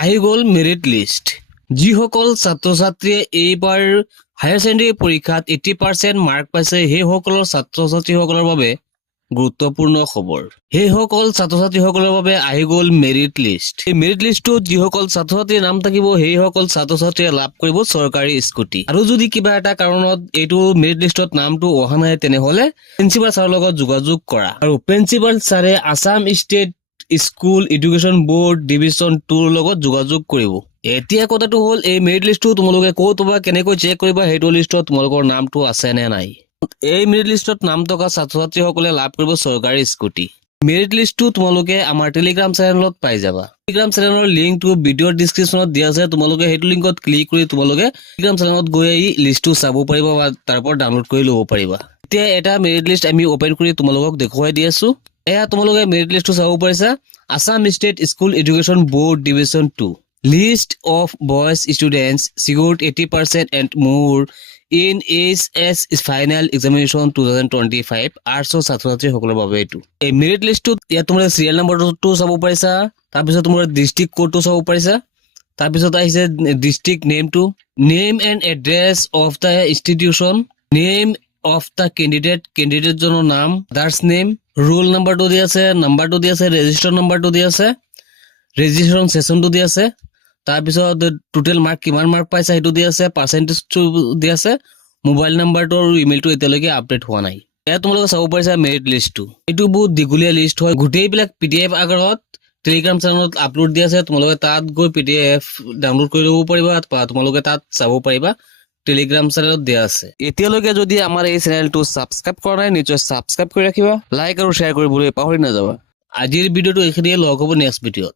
আহি গ'ল merit list. যিসকল ছাত্ৰ ছাত্ৰীয়ে এইবাৰ হায়াৰ ছেকেণ্ডেৰী পৰীক্ষাত 80% মাৰ্ক পাইছে সেইসকলৰ ছাত্ৰ ছাত্ৰীসকলৰ বাবে গুৰুত্বপূৰ্ণ খবৰ। সেইসকল ছাত্ৰ ছাত্ৰীসকলৰ বাবে আহি গ'ল মেৰিট লিষ্ট। এই মেৰিট লিষ্টটোত যিসকল ছাত্ৰ ছাত্ৰীৰ নাম থাকিব সেইসকল ছাত্ৰ ছাত্ৰীয়ে লাভ কৰিব চৰকাৰী স্কুটি। আৰু যদি কিবা এটা কাৰণত এইটো মেৰিট লিষ্টত নামটো অহা নাই তেনেহ'লে প্ৰিন্সিপাল ছাৰৰ লগত যোগাযোগ কৰা। আৰু প্ৰিন্সিপাল ছাৰে Assam state school education board division 2ৰ লগত যোগাযোগ কৰিব। এতিয়া কথাটো হ'ল এই মেৰিট লিষ্টটো তোমালোকে ক'ত বা কেনেকৈ চেক কৰিবা সেইটো লিষ্টত তোমালোকৰ নামটো আছে নে নাই। এই মেৰিট লিষ্টত নাম থকা ছাত্ৰ ছাত্ৰীসকলে লাভ কৰিব চৰকাৰী স্কুটি। মেৰিট লিষ্টটো তোমালোকে আমাৰ টেলিগ্ৰাম চেনেলত পাই যাবা। টেলিগ্ৰাম চেনেলৰ লিংকটো ভিডিঅ'ৰ ডিছক্ৰিপশ্যনত দিয়া আছে। তোমালোকে সেইটো লিংকত ক্লিক কৰি তোমালোকে টেলিগ্ৰাম চেনেলত গৈ এই লিষ্টটো চাব পাৰিবা বা তাৰ পৰা ডাউনলোড কৰি ল'ব পাৰিবা। এতিয়া এটা মেৰিট লিষ্ট আমি অপেন কৰি তোমালোকক দেখুৱাই দি আছো। এয়া তোমালোকে মেৰিট লিষ্টটো চাব পাৰিছা। Assam state school education board division 2 list of boys students scored 80% and more in HS final examination 2025 আৰ্টছৰ ছাত্ৰ ছাত্ৰীসকলৰ বাবে এইটো এই মেৰিট লিষ্টটোত ইয়াত তোমালোকে চিৰিয়েল নম্বৰটো চাব পাৰিছা। তাৰপিছত তোমাৰ ডিষ্ট্ৰিক্ট কোডটো চাব পাৰিছা। তাৰপিছত আহিছে ডিষ্ট্ৰিক্ট নেমটো, name and address of the institution, name of the কেণ্ডিডেটজনৰ নাম, আদাৰ্ছ নেম, ৰোল নাম্বাৰটো দি আছে, নাম্বাৰটো দি আছে, ৰেজিষ্টাৰ নাম্বাৰটো দি আছে, ৰেজিষ্ট্ৰেশ্যন ছেশ্যনটো দি আছে, তাৰপিছত টোটেল মাৰ্ক কিমান মাৰ্ক পাইছে সেইটো দি আছে, পাৰ্চেণ্টেজটো দি আছে, মোবাইল নাম্বাৰটো আৰু ইমেইলটো এতিয়ালৈকে আপডেট হোৱা নাই। এয়া তোমালোকে চাব পাৰিছা মেৰিট লিষ্টটো। এইটো বহুত দীঘলীয়া লিষ্ট হয়। গোটেইবিলাক PDF আকাৰত টেলিগ্ৰাম চেনেলত আপলোড দি আছে। তোমালোকে তাত গৈ PDF ডাউনলোড কৰি ল'ব পাৰিবা বা তোমালোকে তাত চাব পাৰিবা। টেলিগ্ৰাম চেনেলত দিয়া আছে। এতিয়ালৈকে যদি আমাৰ এই চেনেলটো ছাবস্ক্ৰাইব কৰা নাই নিশ্চয় ছাবস্ক্ৰাইব কৰি ৰাখিবা। লাইক আৰু শ্বেয়াৰ কৰিবলৈ পাহৰি নাযাবা। আজিৰ ভিডিঅ'টো এইখিনিয়ে, লগ হ'ব নেক্সট ভিডিঅ'ত।